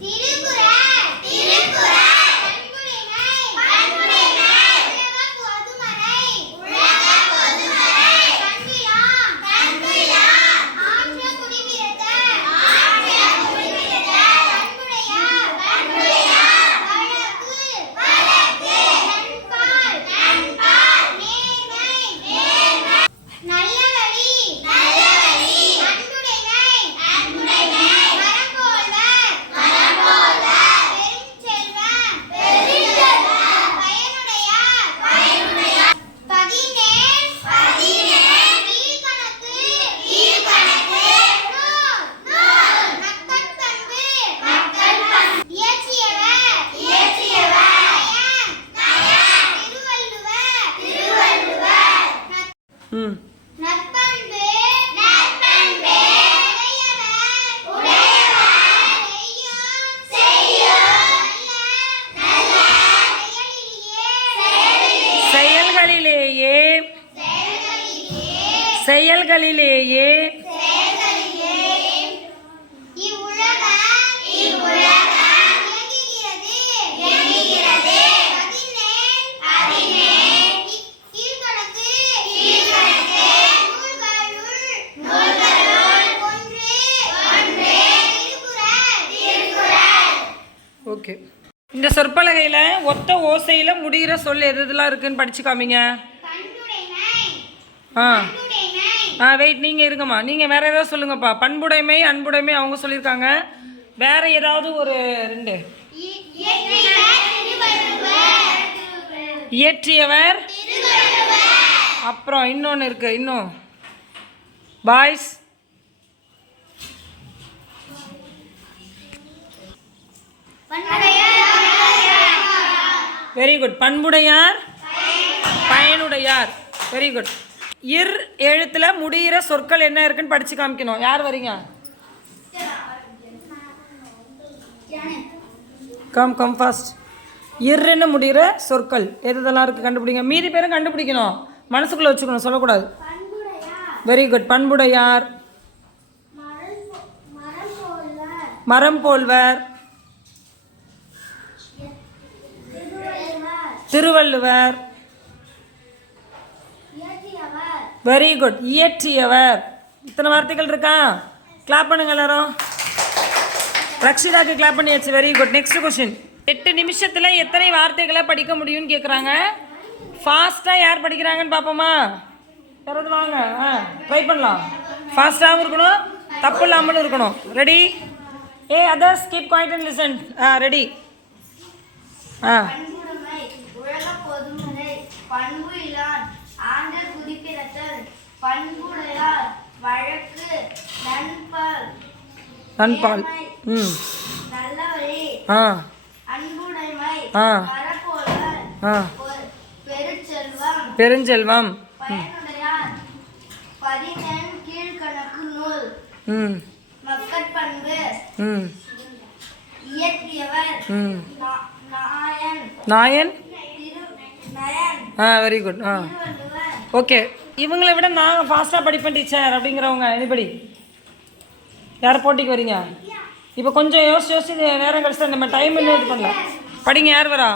തീരെ செயலிலேயே செயல்களிலேயே செயல்களிலே செயல்களிலேயே ஓகே. இந்த சொற்பலகையில் ஒத்த ஓசையில் முடிகிற சொல் எது இதெல்லாம் இருக்குன்னு படிச்சு காமிங்க. ஆ. ஆ வெயிட் நீங்கள் இருங்கம்மா. நீங்கள் வேறு ஏதாவது சொல்லுங்கப்பா. பண்புடைமை அன்புடைமை அவங்க சொல்லியிருக்காங்க. வேற ஏதாவது ஒரு ரெண்டு. இயற்றியவர். அப்புறம் இன்னொன்று இருக்குது இன்னும். பாய்ஸ். வெரி குட் பண்புடையார் பயனுடையார். வெரி குட் இர் எழுத்துல முடிகிற சொற்கள் என்ன இருக்குன்னு படிச்சு காமிக்கணும். யார் வரீங்க? கம் கம் ஃபாஸ்ட் இர்ன்னு முடிகிற சொற்கள்? எதுதெல்லாம் இருக்குது இருக்கு கண்டுபிடிங்க. மீதி பேரும் கண்டுபிடிக்கணும். மனசுக்குள்ள வச்சுக்கணும். சொல்லக்கூடாது. வெரி குட் பண்புடையார். மரம் போல்வர். திருவள்ளுவர். வெரி குட் இயற்றியவர். இத்தனை வார்த்தைகள் இருக்கா? கிளாப் பண்ணுங்க எல்லாரும். ரக்ஷிதாக்கு கிளாப் பண்ணியாச்சு. வெரி குட் நெக்ஸ்ட் கொஸ்டின் எட்டு நிமிஷத்தில் எத்தனை வார்த்தைகளை படிக்க முடியும்னு கேட்குறாங்க ஃபாஸ்ட்டாக யார் படிக்கிறாங்கன்னு பார்ப்போமா யாராவது வாங்க. ஆ ட்ரை பண்ணலாம். ஃபாஸ்ட்டாகவும் இருக்கணும் தப்பு இல்லாமலும் இருக்கணும். Ready A others keep quiet and listen ah ready ah. பண்பு இலான் ஆண்ட குடிப்பிறத்தல் பண்புடையார் வழக்கு நண்பல் நண்பால். ம். நல்ல வழி ஆ. அன்புடைமை ஆ. ஆ. பெருஞ்செல்வம் பயனுடையார் பதினெண் கீழ்கணக்கு நூல் ம். ம். இயற்றியவர் நாயன். நயன். ஆ வெரி குட் ஆ. ஓகே இவங்களை விட நான் ஃபாஸ்ட்டாக படிப்பேன் டீச்சர் அப்படிங்கிறவங்க எனிபடி யார் போட்டிக்கு வரீங்க? இப்போ கொஞ்சம் யோசிச்சு யோசிச்சு நேரம் கழிச்சு நம்ம டைம் இன்னும் இது பண்ணல படிங்க யார் வரா?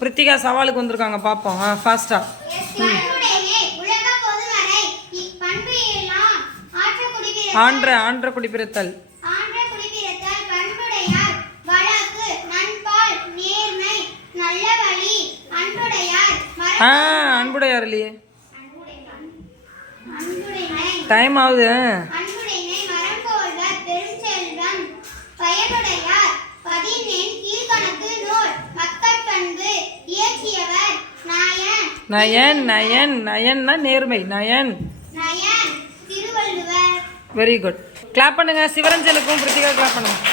பிரித்திகா சவாலுக்கு வந்திருக்காங்க பார்ப்போம் ஆ ஃபாஸ்ட்டாக ம். உலக பொதுமறை ஆன்ற குடிப்பிறத்தல். ஆன்ற குடிபிறத்தல் பண்புடையார் வழக்கு நண்பால் நேர்மை நல்ல வழி அன்புடையார் மர ஆ அன்புடையார் இல்லையே டைம் ஆகுது நாயன். நயன் நயன் நயன்னா நேர்மை நயன். வெரி குட் கிளாப் பண்ணுங்க சிவரஞ்சனுக்கும் பிரித்திகா கிளாப் பண்ணுங்க.